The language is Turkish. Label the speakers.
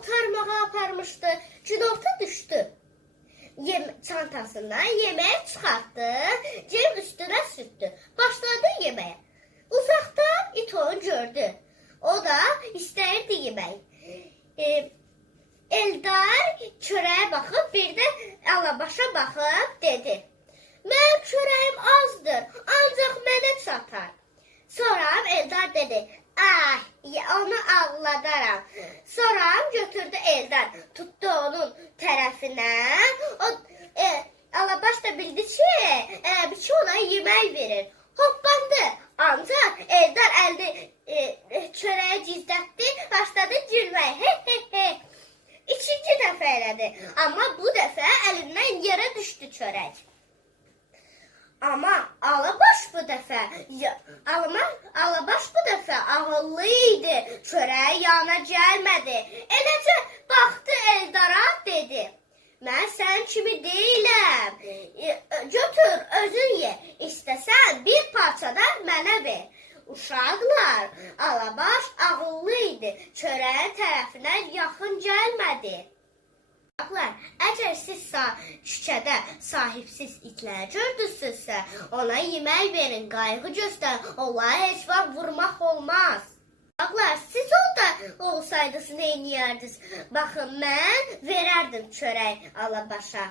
Speaker 1: otarmağa aparmışdı. Günorta düşdü. Yem çantasından yemek çıxartdı, Cem üstünə sürtdü. Başladı yeməyə. Uzaqdan it onu gördü. O da istəyirdi yemək. E, Eldar çörəyə baxıb bir də Alabaşa baxıb dedi. Mənim çörəyim azdır, ancaq mənə çatar. Sonra Eldar dedi, ay ya onu ağladaram. Sonra götürdü Eldar, tuttu onun tərəfinə. O e, Alabaş da bildi ki, e, biçi ona yemək verir. Hoppandı. Ancaq Eldar əldə e, e, çörəyi gizlətdi, başladı gülməyə. He he he. İkinci dəfə elədi. Amma bu dəfə əlindən yerə düşdü çörək. Amma Alabaş bu dəfə Alabaş bu dəfə ağıllı idi. Çörəyi yana gəlmədi. Eləcə baxdı Eldara dedi. Mən sən kimi deyiləm. E, Götür özün ye. İstəsən bir parça da mənə ver. Uşaqlar, Alabaş ağıllı idi. Çörəyin tərəfinə yaxın gəlmədi.
Speaker 2: Uşaqlar, əgər siz sa küçədə sahibsiz itlər gördünüzsə, ona yemək verin, qayğı göstərin. Onları heç vaxt vurmaq olmaz. Uşaqlar, siz orada olsaydınız nə edərdiniz? Baxın, mən verərdim çörək Alabaşa.